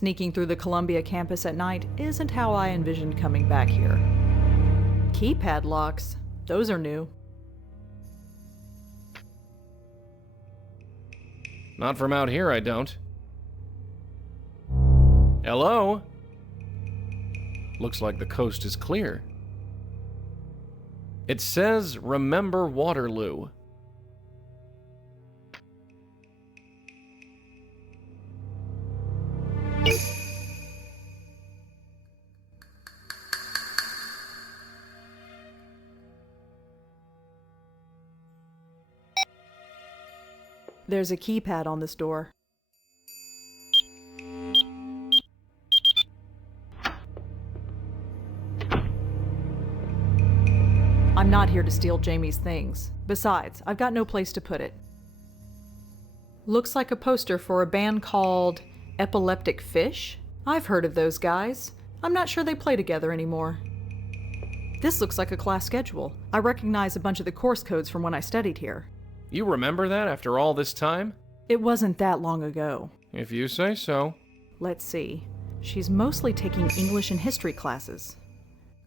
Sneaking through the Columbia campus at night isn't how I envisioned coming back here. Keypad locks. Those are new. Not from out here, I don't. Hello? Looks like the coast is clear. It says, remember Waterloo. There's a keypad on this door. I'm not here to steal Jamie's things. Besides, I've got no place to put it. Looks like a poster for a band called Epileptic Fish? I've heard of those guys. I'm not sure they play together anymore. This looks like a class schedule. I recognize a bunch of the course codes from when I studied here. You remember that after all this time? It wasn't that long ago. If you say so. Let's see. She's mostly taking English and history classes.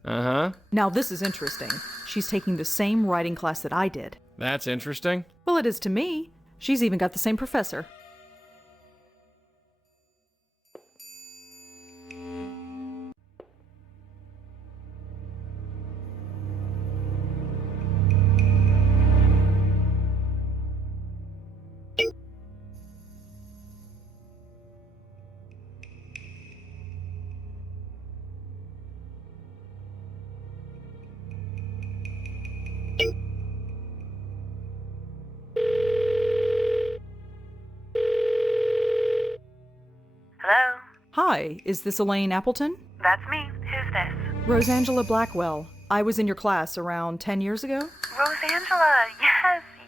Uh-huh. Now this is interesting. She's taking the same writing class that I did. That's interesting. Well, it is to me. She's even got the same professor. Hello? Hi, is this Elaine Appleton? That's me. Who's this? Rosangela Blackwell. I was in your class around 10 years ago. Rosangela.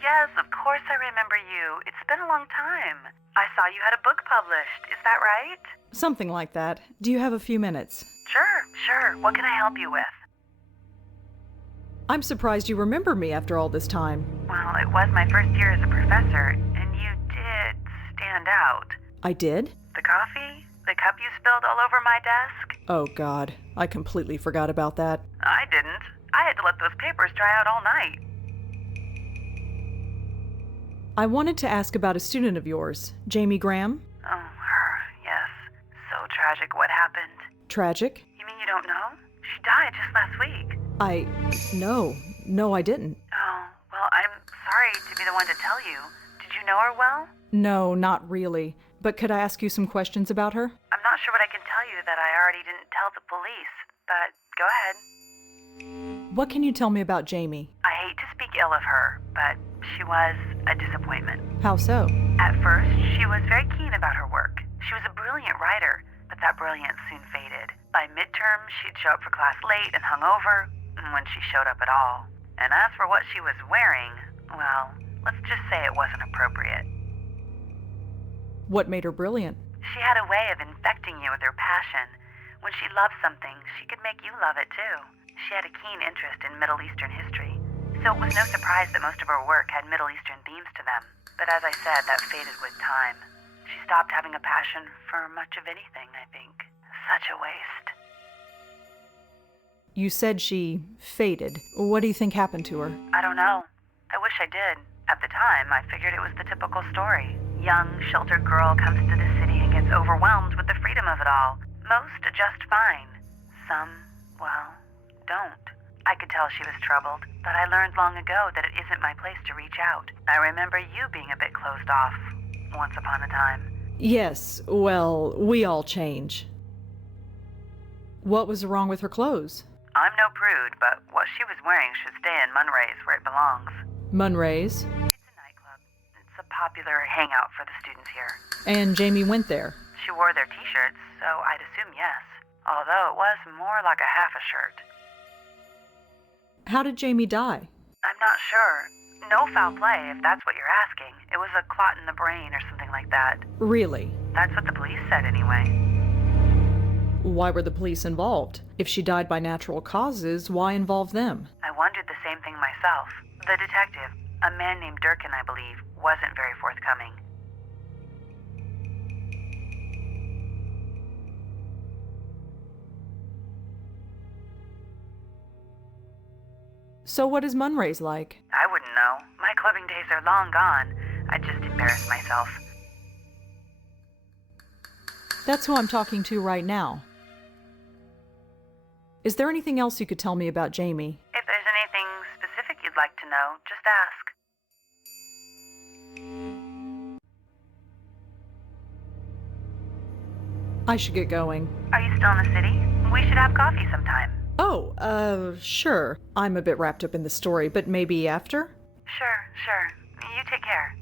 Yes, of course I remember you. It's been a long time. I saw you had a book published. Is that right? Something like that. Do you have a few minutes? Sure. What can I help you with? I'm surprised you remember me after all this time. Well, it was my first year as a professor, and you did stand out. I did? The coffee? The cup you spilled all over my desk? Oh God, I completely forgot about that. I didn't. I had to let those papers dry out all night. I wanted to ask about a student of yours, Jamie Graham. Oh, her, yes. So tragic what happened. Tragic? You mean you don't know? She died just last week. No, I didn't. Oh, well, I'm sorry to be the one to tell you. Did you know her well? No, not really. But could I ask you some questions about her? I'm not sure what I can tell you that I already didn't tell the police, but go ahead. What can you tell me about Jamie? I hate to speak ill of her, but she was a disappointment. How so? At first, she was very keen about her work. She was a brilliant writer, but that brilliance soon faded. By midterm, she'd show up for class late and hungover, when she showed up at all. And as for what she was wearing, well, let's just say it wasn't appropriate. What made her brilliant? She had a way of infecting you with her passion. When she loved something, she could make you love it too. She had a keen interest in Middle Eastern history, so it was no surprise that most of her work had Middle Eastern themes to them. But as I said, that faded with time. She stopped having a passion for much of anything, I think. Such a waste. You said she faded. What do you think happened to her? I don't know. I wish I did. At the time, I figured it was the typical story. Young, sheltered girl comes to the city and gets overwhelmed with the freedom of it all. Most adjust fine. Some, well, don't. I could tell she was troubled, but I learned long ago that it isn't my place to reach out. I remember you being a bit closed off, once upon a time. Yes, well, we all change. What was wrong with her clothes? I'm no prude, but what she was wearing should stay in Munray's where it belongs. Munray's? It's a nightclub. It's a popular hangout for the students here. And Jamie went there? She wore their t-shirts, so I'd assume yes. Although it was more like a half a shirt. How did Jamie die? I'm not sure. No foul play, if that's what you're asking. It was a clot in the brain or something like that. Really? That's what the police said anyway. Why were the police involved? If she died by natural causes, why involve them? I wondered the same thing myself. The detective, a man named Durkin, I believe, wasn't very forthcoming. So what is Munray's like? I wouldn't know. My clubbing days are long gone. I just embarrassed myself. That's who I'm talking to right now. Is there anything else you could tell me about Jamie? If there's anything specific you'd like to know, just ask. I should get going. Are you still in the city? We should have coffee sometime. Oh, sure. I'm a bit wrapped up in the story, but maybe after? Sure. You take care.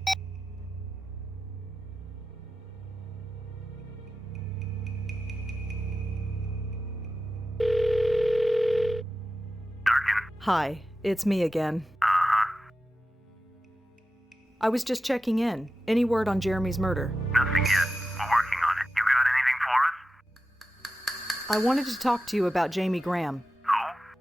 Durkin. Hi, it's me again. I was just checking in. Any word on Jeremy's murder? Nothing yet. We're working on it. You got anything for us? I wanted to talk to you about Jamie Graham. Who?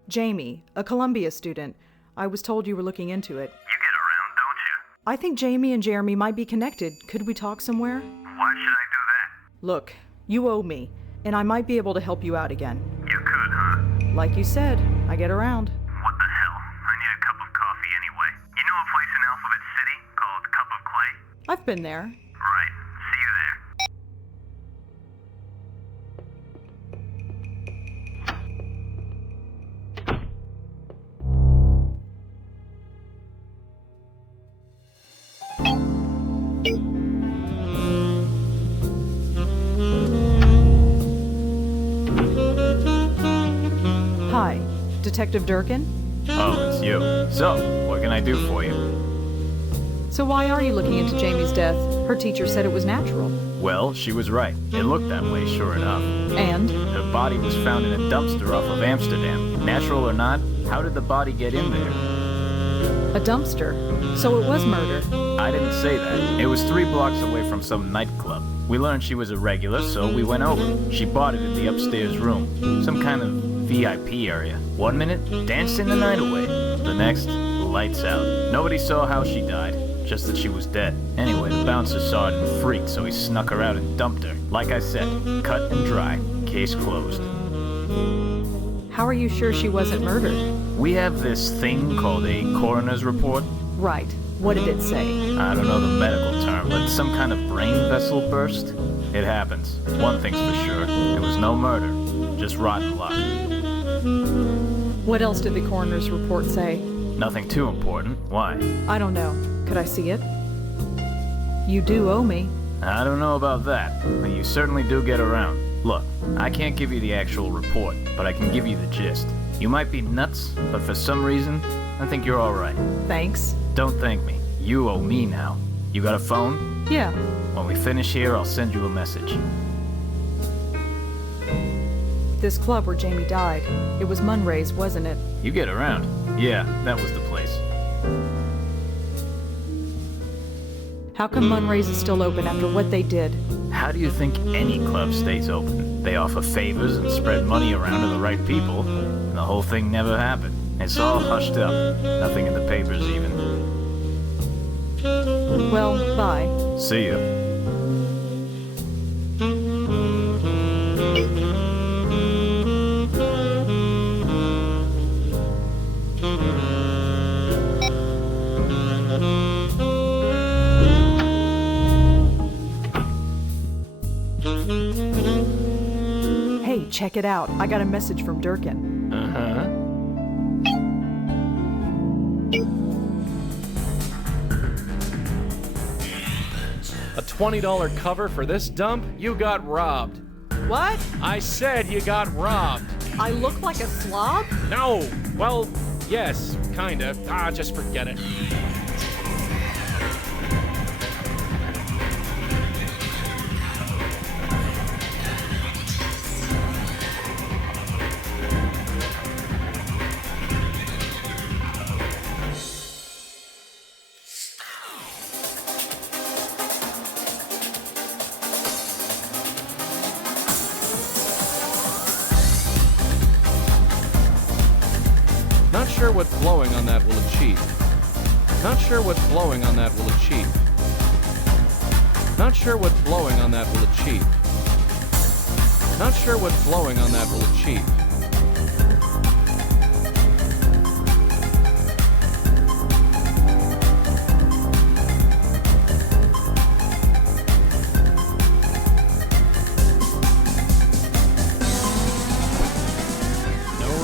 Jamie, a Columbia student. I was told you were looking into it. You get around, don't you? I think Jamie and Jeremy might be connected. Could we talk somewhere? Why should I do that? Look, you owe me, and I might be able to help you out again. You could, huh? Like you said, I get around. What the hell? I need a cup of coffee anyway. You know a place in Alphabet City called Cup of Clay? I've been there. Right. See you there. Hi, Detective Durkin? Oh, it's you. So, what can I do for you? So why are you looking into Jamie's death? Her teacher said it was natural. Well, she was right. It looked that way, sure enough. And? Her body was found in a dumpster off of Amsterdam. Natural or not, how did the body get in there? A dumpster. So it was murder. I didn't say that. It was 3 blocks away from some nightclub. We learned she was a regular, so we went over. She bought it in the upstairs room. Some kind of VIP area. 1 minute, dancing the night away. The next, lights out. Nobody saw how she died. Just that she was dead. Anyway, the bouncer saw it and freaked, so he snuck her out and dumped her. Like I said, cut and dry. Case closed. How are you sure she wasn't murdered? We have this thing called a coroner's report. Right. What did it say? I don't know the medical term, but some kind of brain vessel burst? It happens. One thing's for sure. It was no murder. Just rotten luck. What else did the coroner's report say? Nothing too important. Why? I don't know. Could I see it? You do owe me. I don't know about that, but you certainly do get around. Look, I can't give you the actual report, but I can give you the gist. You might be nuts, but for some reason, I think you're alright. Thanks. Don't thank me. You owe me now. You got a phone? Yeah. When we finish here, I'll send you a message. This club where Jamie died. It was Munray's, wasn't it? You get around. Yeah, that was the place. How come Munray's is still open after what they did? How do you think any club stays open? They offer favors and spread money around to the right people, and the whole thing never happened. It's all hushed up. Nothing in the papers even. Well, bye. See ya. Hey, check it out. I got a message from Durkin. Uh-huh. A $20 cover for this dump? You got robbed. What? I said you got robbed. I look like a slob? No. Well, yes, kinda. Just forget it. Not sure what blowing on that will achieve. Not sure what blowing on that will achieve. Not sure what blowing on that will achieve. Not sure what blowing on that will achieve.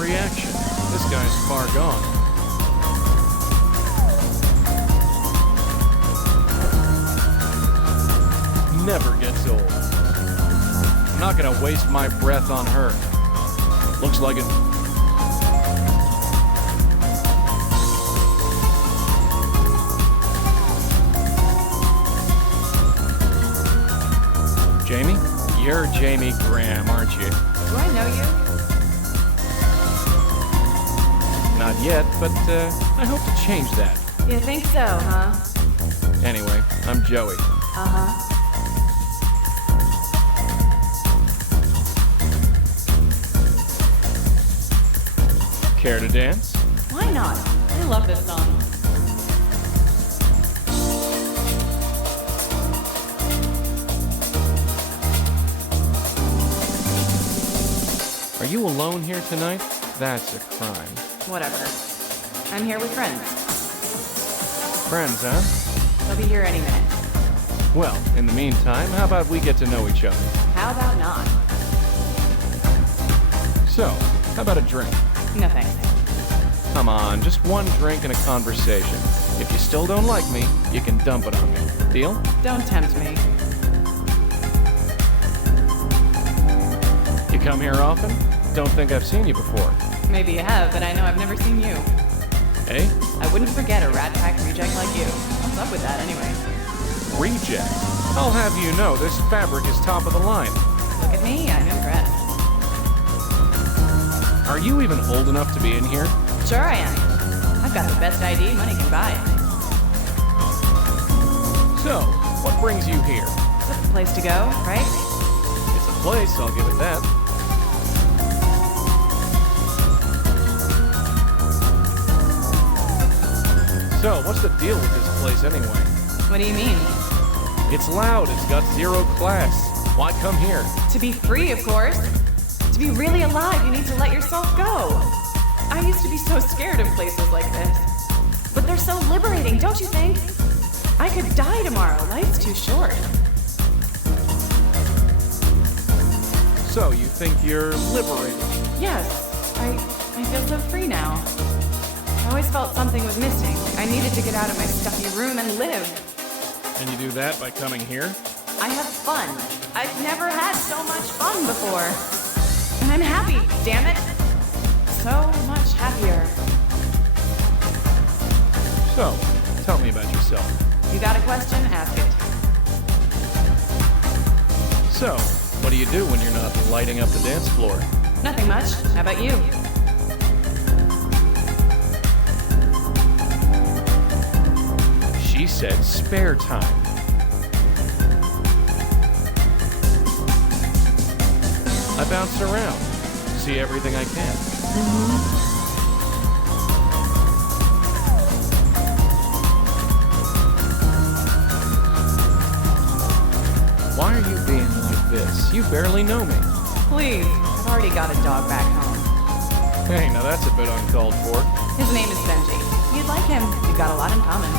reaction. This guy's far gone. Never gets old. I'm not gonna waste my breath on her. Looks like it. Jamie? You're Jamie Graham, aren't you? Do I know you? Not yet, but I hope to change that. You think so, huh? Anyway, I'm Joey. Uh-huh. Care to dance? Why not? I love this song. Are you alone here tonight? That's a crime. Whatever. I'm here with friends. Friends, huh? They'll be here any minute. Well, in the meantime, how about we get to know each other? How about not? So, how about a drink? No thanks. Come on, just one drink and a conversation. If you still don't like me, you can dump it on me. Deal? Don't tempt me. You come here often? Don't think I've seen you before. Maybe you have, but I know I've never seen you. Hey? I wouldn't forget a Rat Pack reject like you. What's up with that anyway? Reject? I'll have you know, this fabric is top of the line. Look at me, I'm impressed. Are you even old enough to be in here? Sure I am. I've got the best ID money can buy. So, what brings you here? It's a place to go, right? It's a place, I'll give it that. So, what's the deal with this place anyway? What do you mean? It's loud, it's got zero class. Why come here? To be free, of course. To be really alive, you need to let yourself go. I used to be so scared of places like this. But they're so liberating, don't you think? I could die tomorrow. Life's too short. So, you think you're liberated? Yes, I feel so free now. I always felt something was missing. I needed to get out of my stuffy room and live. And you do that by coming here? I have fun. I've never had so much fun before. And I'm happy, damn it. So much happier. So, tell me about yourself. You got a question? Ask it. So, what do you do when you're not lighting up the dance floor? Nothing much. How about you? She said spare time. I bounce around, see everything I can. Why are you being like this? You barely know me. Please. I've already got a dog back home. Hey, now that's a bit uncalled for. His name is Benji. You'd like him. You've got a lot in common.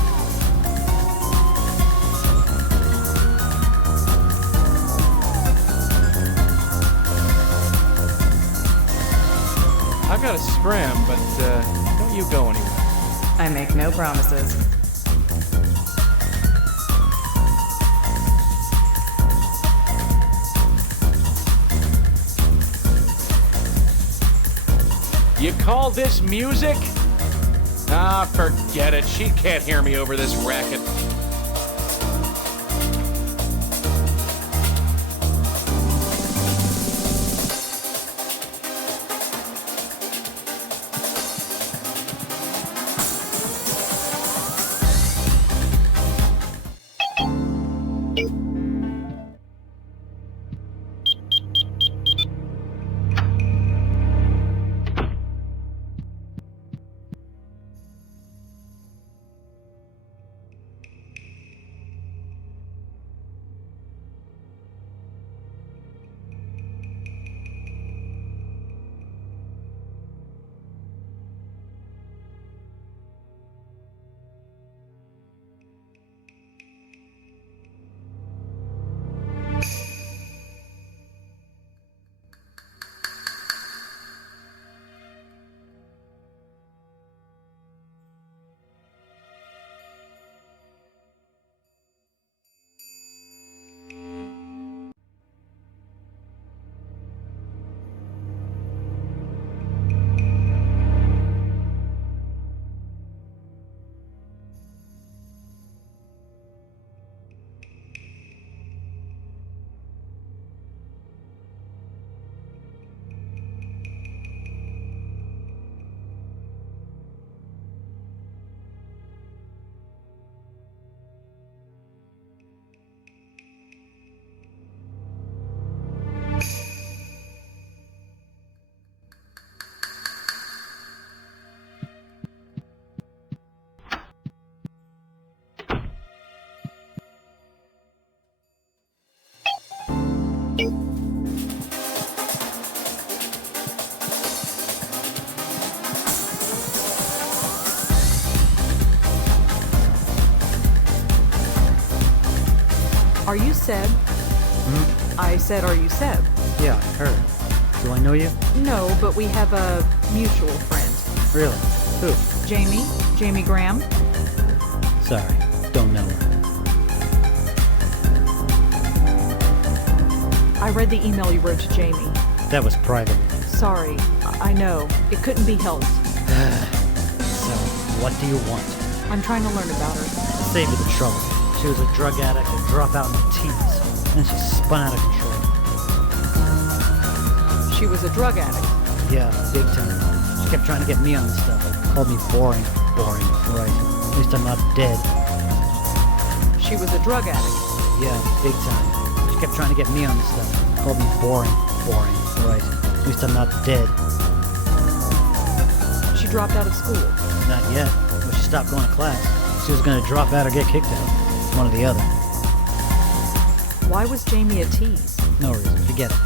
I've got to scram, but don't you go anywhere. I make no promises. You call this music? Ah, forget it. She can't hear me over this racket. Are you Seb? I said, are you Seb? Yeah, I heard. Do I know you? No, but we have a mutual friend. Really? Who? Jamie Graham. Sorry, don't know her. I read the email you wrote to Jamie. That was private. Sorry, I know. It couldn't be helped. So, what do you want? I'm trying to learn about her. Save you the trouble. She was a drug addict, a dropout in the teens. Then she spun out of control. She was a drug addict. Yeah, big time. She kept trying to get me on this stuff. Called me boring. Boring, right. At least I'm not dead. She was a drug addict. Yeah, big time. She kept trying to get me on this stuff. Called me boring. Boring, right. At least I'm not dead. She dropped out of school. Not yet, but she stopped going to class. She was going to drop out or get kicked out. One or the other. Why was Jamie a tease? No reason. Forget it.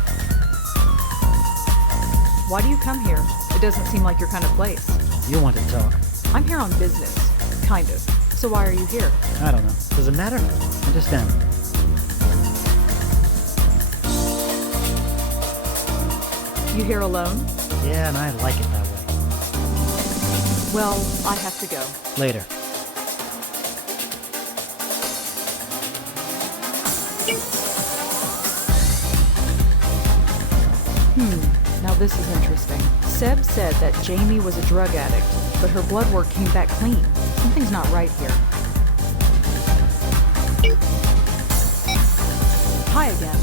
Why do you come here? It doesn't seem like your kind of place. You want to talk. I'm here on business. Kind of. So why are you here? I don't know. Does it matter? I just am. You here alone? Yeah, and I like it that way. Well, I have to go. Later. Now this is interesting. Seb said that Jamie was a drug addict, but her blood work came back clean. Something's not right here. Hi again.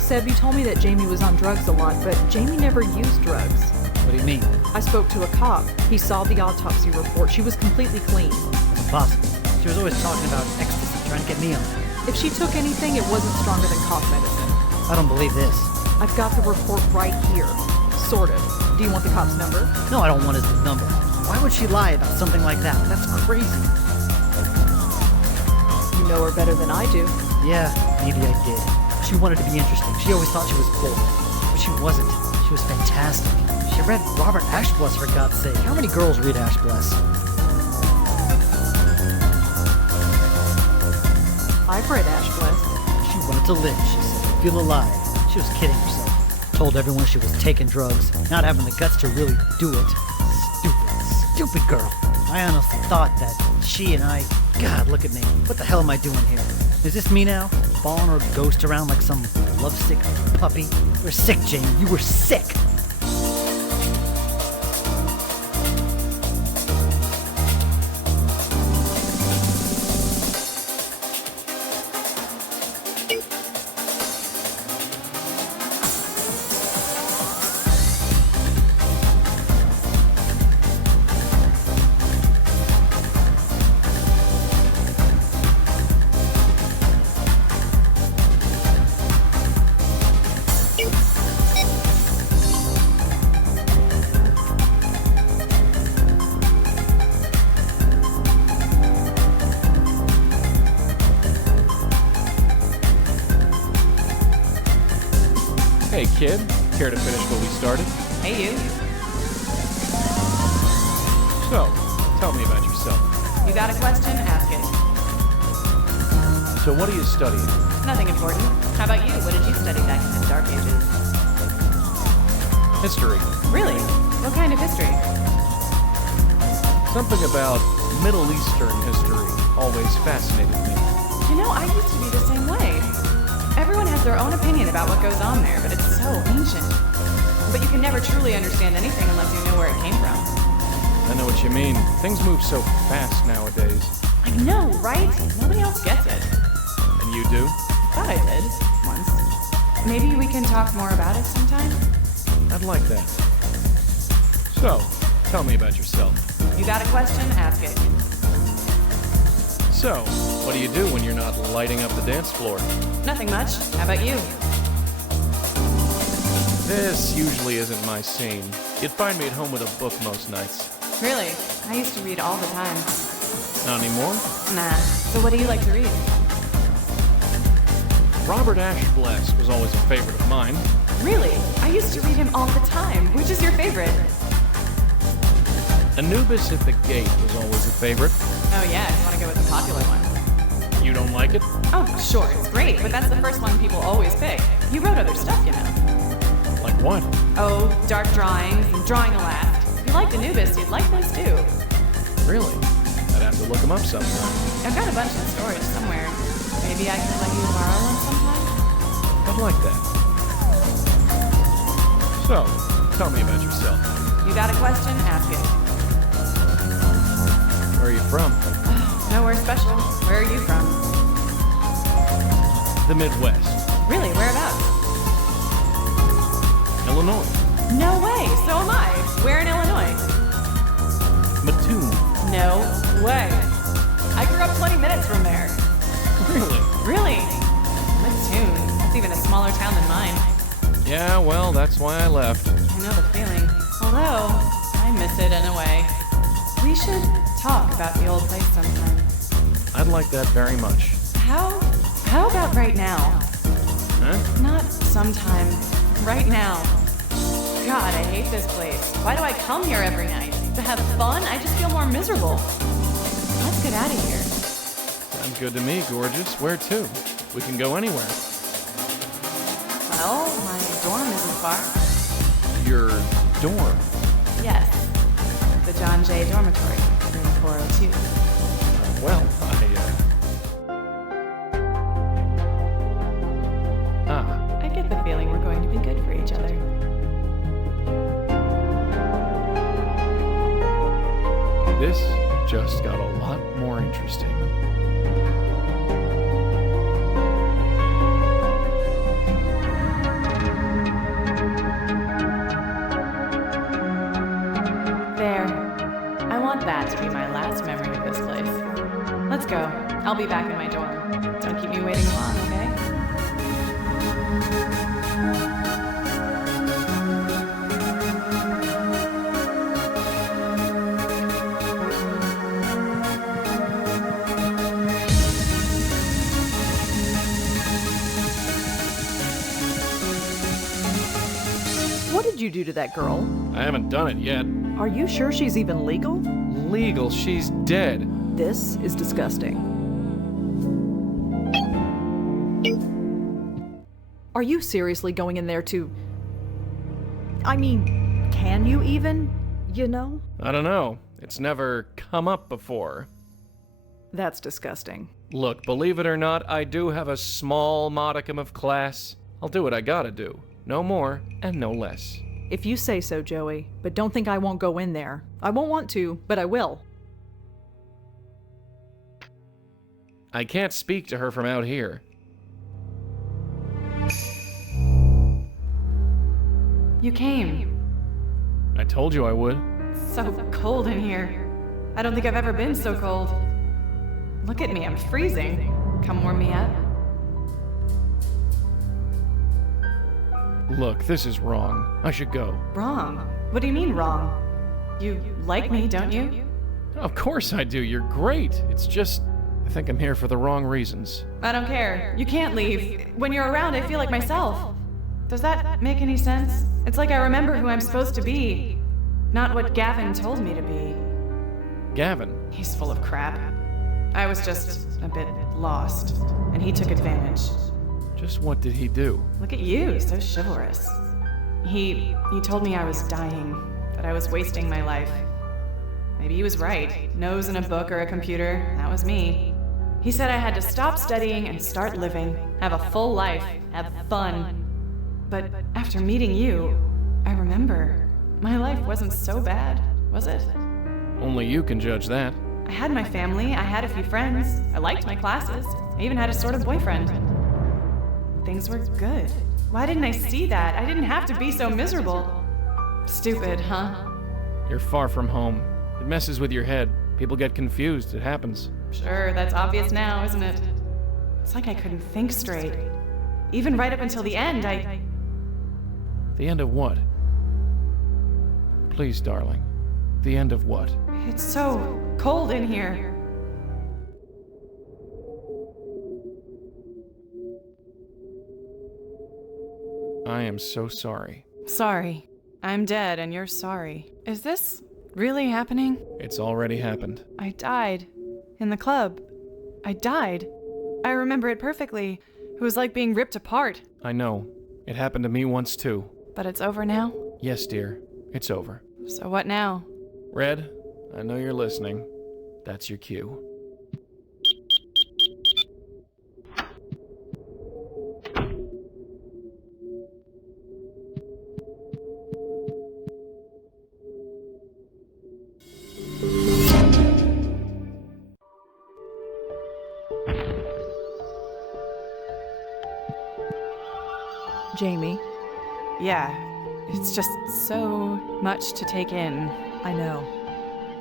Seb, you told me that Jamie was on drugs a lot, but Jamie never used drugs. What do you mean? I spoke to a cop. He saw the autopsy report. She was completely clean. It's impossible. She was always talking about ecstasy, trying to get me on it. If she took anything, it wasn't stronger than cough medicine. I don't believe this. I've got the report right here. Sort of. Do you want the cop's number? No, I don't want his number. Why would she lie about something like that? That's crazy. You know her better than I do. Yeah, maybe I did. She wanted to be interesting. She always thought she was boring. But she wasn't. She was fantastic. She read Robert Ashbless, for God's sake. How many girls read Ashbless? I've read Ashbless. She wanted to live, she said. Feel alive. She was kidding herself. Told everyone she was taking drugs, not having the guts to really do it. Stupid girl. I honestly thought that she and I... God, look at me. What the hell am I doing here? Is this me now? Following her ghost around like some lovesick puppy? You're sick, Jamie. You were sick. Hey, kid. Care to finish what we started? Hey, you. So, tell me about yourself. You got a question? Ask it. So, what are you studying? Nothing important. How about you? What did you study back in the dark ages? History. Really? What kind of history? Something about Middle Eastern history always fascinated me. You know, I used to be the same way. Everyone has their own opinion about what goes on there, but it's so ancient. But you can never truly understand anything unless you know where it came from. I know what you mean. Things move so fast nowadays. I know, right? Nobody else gets it. And you do? Thought I did, once. Maybe we can talk more about it sometime? I'd like that. So, tell me about yourself. You got a question? Ask it. So, what do you do when you're not lighting up the dance floor? Nothing much. How about you? This usually isn't my scene. You'd find me at home with a book most nights. Really? I used to read all the time. Not anymore? Nah. So what do you like to read? Robert Ashbless was always a favorite of mine. Really? I used to read him all the time. Which is your favorite? Anubis at the gate was always a favorite. Oh yeah, I want to go with the popular one. You don't like it? Oh, sure, it's great, but that's the first one people always pick. You wrote other stuff, you know. Like what? Oh, dark drawings and drawing a laugh. If you liked Anubis, you'd like those too. Really? I'd have to look them up sometime. I've got a bunch of storage somewhere. Maybe I can let you borrow one sometime? I'd like that. So, tell me about yourself. You got a question? Ask it. Where are you from? Nowhere special. Where are you from? The Midwest. Really, whereabouts? Illinois. No way, so am I. Where in Illinois? Mattoon. No way. I grew up 20 minutes from there. Really? Really? Mattoon. It's even a smaller town than mine. Yeah, well, that's why I left. I know the feeling. Although, I miss it in a way. We should talk about the old place sometime. I'd like that very much. How about right now? Huh? Not sometime. Right now. God, I hate this place. Why do I come here every night? To have fun? I just feel more miserable. Let's get out of here. Sounds good to me, gorgeous. Where to? We can go anywhere. Well, my dorm isn't far. Your dorm? Yes. The John Jay Dormitory, room 402. Well, I get the feeling we're going to be good for each other. This just got a lot more interesting. There. I want that to be my last memory of this place. Let's go. I'll be back in my dorm. Don't keep me waiting long, okay? What did you do to that girl? I haven't done it yet. Are you sure she's even legal? Legal, she's dead. This is disgusting. Are you seriously going in there to... I mean, can you even? You know? I don't know. It's never come up before. That's disgusting. Look, believe it or not, I do have a small modicum of class. I'll do what I gotta do. No more and no less. If you say so, Joey, but don't think I won't go in there. I won't want to, but I will. I can't speak to her from out here. You came. I told you I would. It's so cold in here. I don't think I've ever been so cold. Look at me, I'm freezing. Come warm me up. Look, this is wrong. I should go. Wrong? What do you mean wrong? You like me, don't you? Of course I do. You're great. It's just, I think I'm here for the wrong reasons. I don't care. You can't leave. When you're around, I feel like myself. Does that make any sense? It's like I remember who I'm supposed to be, not what Gavin told me to be. Gavin? He's full of crap. I was just a bit lost, and he took advantage. Just what did he do? Look at you, so chivalrous. He told me I was dying, that I was wasting my life. Maybe he was right. Nose in a book or a computer, that was me. He said I had to stop studying and start living, have a full life, have fun. But after meeting you, I remember, my life wasn't so bad, was it? Only you can judge that. I had my family, I had a few friends, I liked my classes, I even had a sort of boyfriend. Things were good. Why didn't I see that? I didn't have to be so miserable. Stupid, huh? You're far from home. It messes with your head. People get confused. It happens. Sure, that's obvious now, isn't it? It's like I couldn't think straight. Even right up until the end, The end of what? Please, darling. The end of what? It's so cold in here. I am so sorry. Sorry. I'm dead and you're sorry. Is this really happening? It's already happened. I died. In the club. I died. I remember it perfectly. It was like being ripped apart. I know. It happened to me once too. But it's over now? Yes, dear. It's over. So what now? Red, I know you're listening. That's your cue. Jamie, Yeah, it's just so much to take in. I know.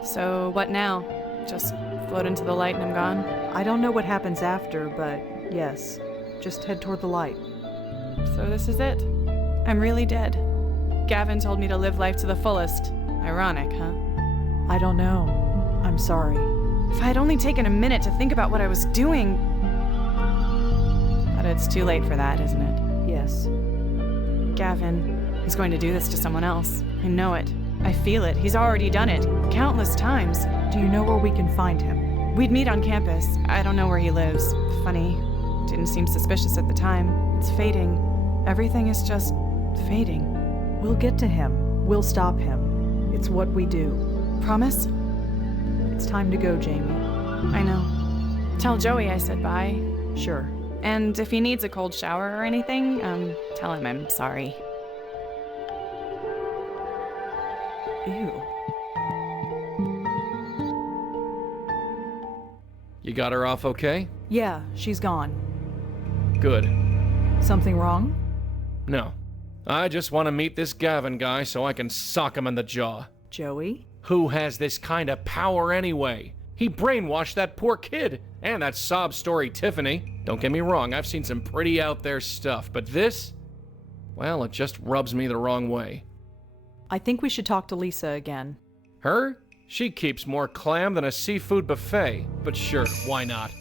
So what now? Just float into the light and I'm gone? I don't know what happens after, but yes, just head toward the light. So this is it? I'm really dead. Gavin told me to live life to the fullest. Ironic, huh? I don't know. I'm sorry. If I had only taken a minute to think about what I was doing... But it's too late for that, isn't it? Yes. Gavin is going to do this to someone else. I know it. I feel it. He's already done it. Countless times. Do you know where we can find him? We'd meet on campus. I don't know where he lives. Funny. Didn't seem suspicious at the time. It's fading. Everything is just fading. We'll get to him. We'll stop him. It's what we do. Promise? It's time to go, Jamie. I know. Tell Joey I said bye. Sure. And if he needs a cold shower or anything, tell him I'm sorry. Ew. You got her off okay? Yeah, she's gone. Good. Something wrong? No. I just want to meet this Gavin guy so I can sock him in the jaw. Joey? Who has this kind of power anyway? He brainwashed that poor kid. And that sob story Tiffany. Don't get me wrong, I've seen some pretty out there stuff, but this? Well, it just rubs me the wrong way. I think we should talk to Lisa again. Her? She keeps more clam than a seafood buffet. But sure, why not?